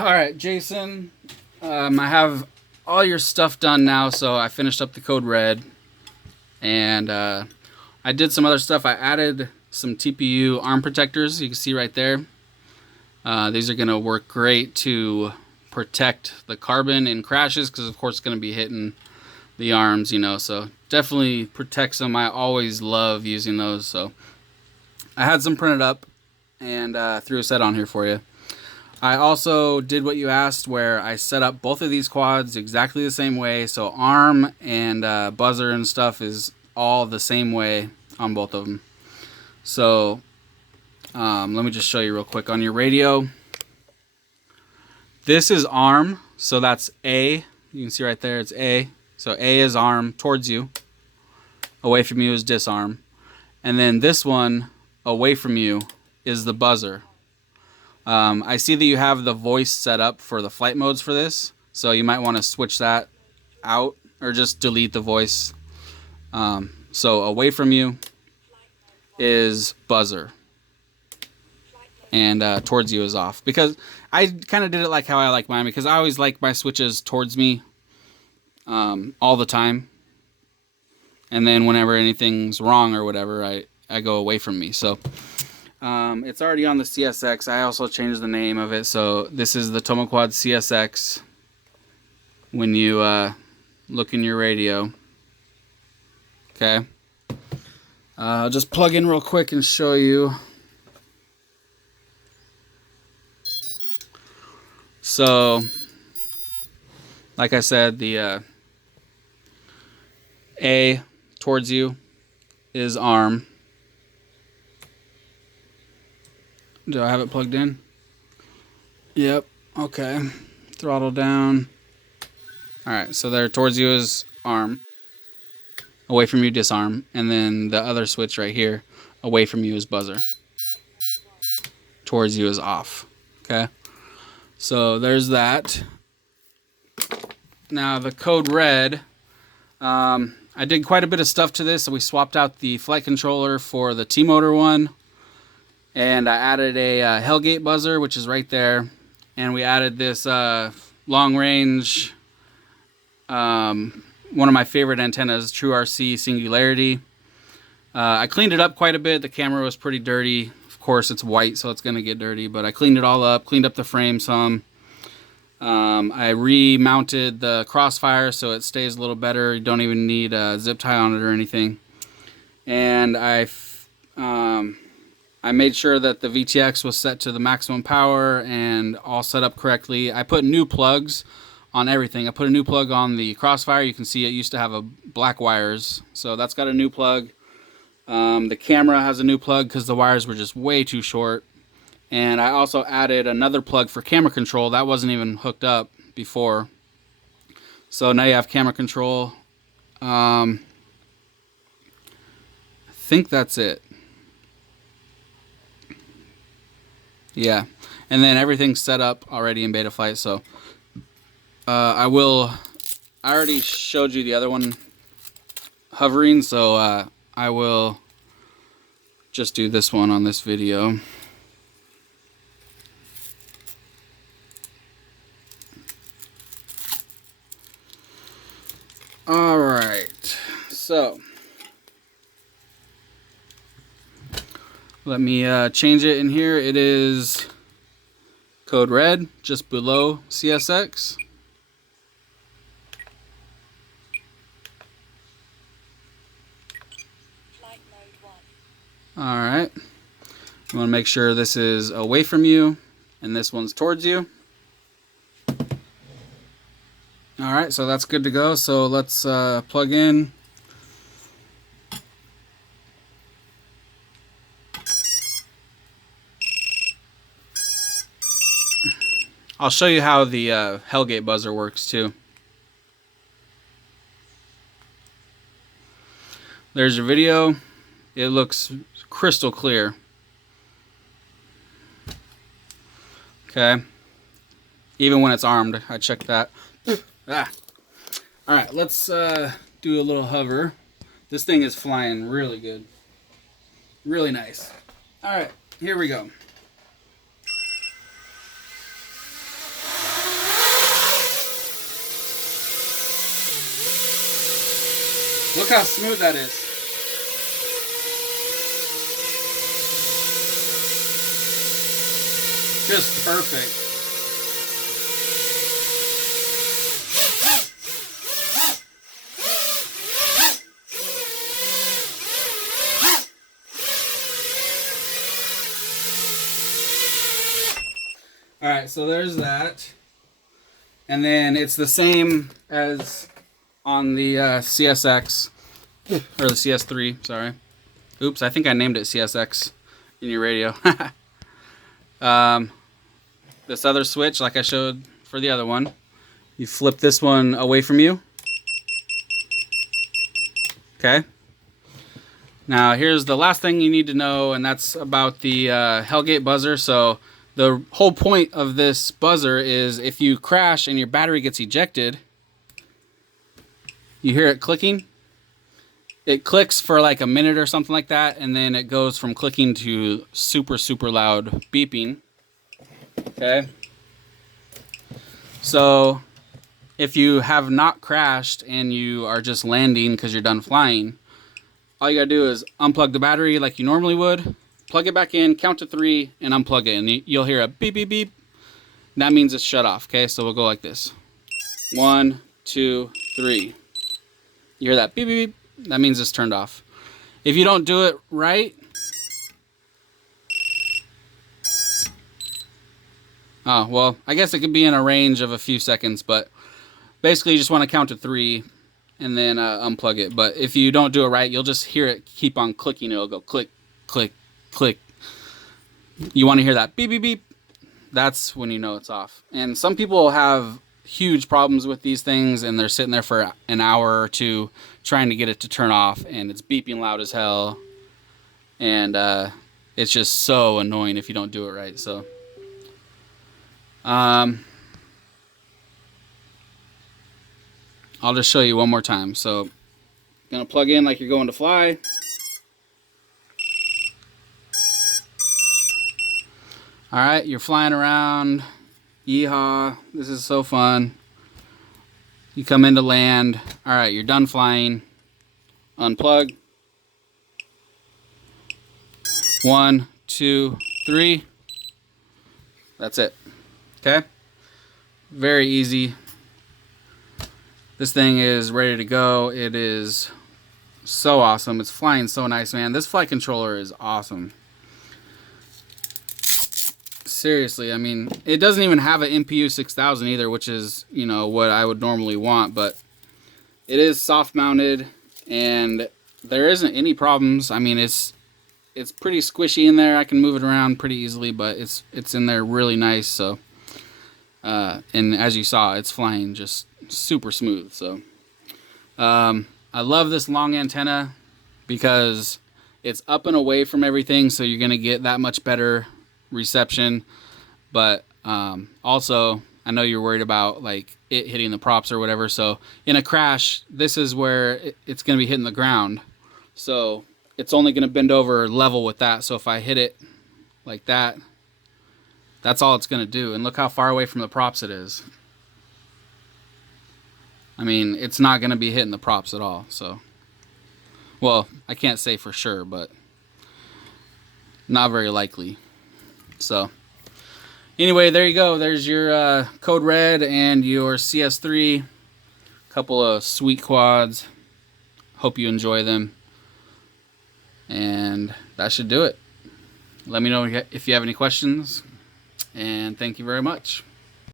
Alright, Jason, I have all your stuff done now, so I finished up the code red, and I did some other stuff. I added some TPU arm protectors, you can see right there. These are going to work great to protect the carbon in crashes, because of course it's going to be hitting the arms, you know, so definitely protects them. I always love using those, so I had some printed up and threw a set on here for you. I also did what you asked, where I set up both of these quads exactly the same way. So arm and buzzer and stuff is all the same way on both of them. So let me just show you real quick. On your radio, this is arm, so that's A. You can see right there, it's A. So A is arm towards you. Away from you is disarm. And then this one, away from you, is the buzzer. I see that you have the voice set up for the flight modes for this, so you might want to switch that out or just delete the voice. So away from you is buzzer, and towards you is off. Because I kind of did it like how I like mine, because I always like my switches towards me all the time, and then whenever anything's wrong or whatever, I go away from me. So it's already on the CSX. I also changed the name of it, so this is the Tomoquad CSX. When you look in your radio, okay. I'll just plug in real quick and show you. So, like I said, the A towards you is arm. Do I have it plugged in? Yep. Okay. Throttle down. Alright, so there towards you is arm. Away from you, disarm. And then the other switch right here, away from you is buzzer. Towards you is off. Okay? So there's that. Now the code red. I did quite a bit of stuff to this. So we swapped out the flight controller for the T-motor one. And I added a Hellgate buzzer, which is right there. And we added this long range, one of my favorite antennas, True RC Singularity. I cleaned it up quite a bit. The camera was pretty dirty. Of course, it's white, so it's going to get dirty. But I cleaned it all up, cleaned up the frame some. I remounted the crossfire so it stays a little better. You don't even need a zip tie on it or anything. And I made sure that the VTX was set to the maximum power and all set up correctly. I put new plugs on everything. I put a new plug on the crossfire. You can see it used to have black wires, so that's got a new plug. The camera has a new plug because the wires were just way too short. And I also added another plug for camera control. That wasn't even hooked up before. So now you have camera control. I think that's it. Yeah, and then everything's set up already in Betaflight, so I already showed you the other one hovering, so I will just do this one on this video. Alright, so let me change it in here. It is code red, just below CSX. Flight mode 1. Alright. You want to make sure this is away from you and this one's towards you. Alright, so that's good to go. So let's plug in. I'll show you how the Hellgate buzzer works too. There's your video. It looks crystal clear. Okay. Even when it's armed, I checked that. Alright, let's do a little hover. This thing is flying really good. Really nice. Alright, here we go. Look how smooth that is. Just perfect. Alright, so there's that. And then it's the same as on the CSX, or the CS3, sorry. Oops, I think I named it CSX in your radio. This other switch, like I showed for the other one, you flip this one away from you. Okay. Now here's the last thing you need to know, and that's about the Hellgate buzzer. So the whole point of this buzzer is if you crash and your battery gets ejected, you hear it clicking. It clicks for like a minute or something like that, and then it goes from clicking to super, super loud beeping. Okay. So if you have not crashed and you are just landing because you're done flying, all you gotta do is unplug the battery like you normally would, plug it back in, count to 3, and unplug it, and you'll hear a beep, beep, beep. That means it's shut off. Okay, so we'll go like this: 1, 2, 3. You hear that beep, beep, beep? That means it's turned off. If you don't do it right, oh, well, I guess it could be in a range of a few seconds, but basically you just want to count to 3 and then unplug it. But if you don't do it right, you'll just hear it keep on clicking. It'll go click, click, click. You want to hear that beep, beep, beep. That's when you know it's off. And some people have huge problems with these things, and they're sitting there for an hour or two trying to get it to turn off, and it's beeping loud as hell. And it's just so annoying if you don't do it right. So I'll just show you one more time. So gonna plug in like you're going to fly. All right, you're flying around. Yeehaw, this is so fun. You come into land. All right, you're done flying. Unplug. 1, 2, 3. That's it. Okay? Very easy. This thing is ready to go. It is so awesome. It's flying so nice, man. This flight controller is awesome. Seriously, I mean, it doesn't even have an MPU 6000 either, which is, you know, what I would normally want, but it is soft mounted and there isn't any problems. I mean, it's pretty squishy in there. I can move it around pretty easily, but it's in there really nice. So and as you saw, it's flying just super smooth. So I love this long antenna because it's up and away from everything, so you're gonna get that much better reception. But also, I know you're worried about like it hitting the props or whatever, so in a crash, this is where it's going to be hitting the ground, so it's only going to bend over level with that. So if I hit it like that, that's all it's going to do. And look how far away from the props it is. I mean, it's not going to be hitting the props at all. So, well, I can't say for sure, but not very likely. So anyway, there you go. There's your Code Red and your CS3. Couple of sweet quads. Hope you enjoy them. And that should do it. Let me know if you have any questions. And thank you very much.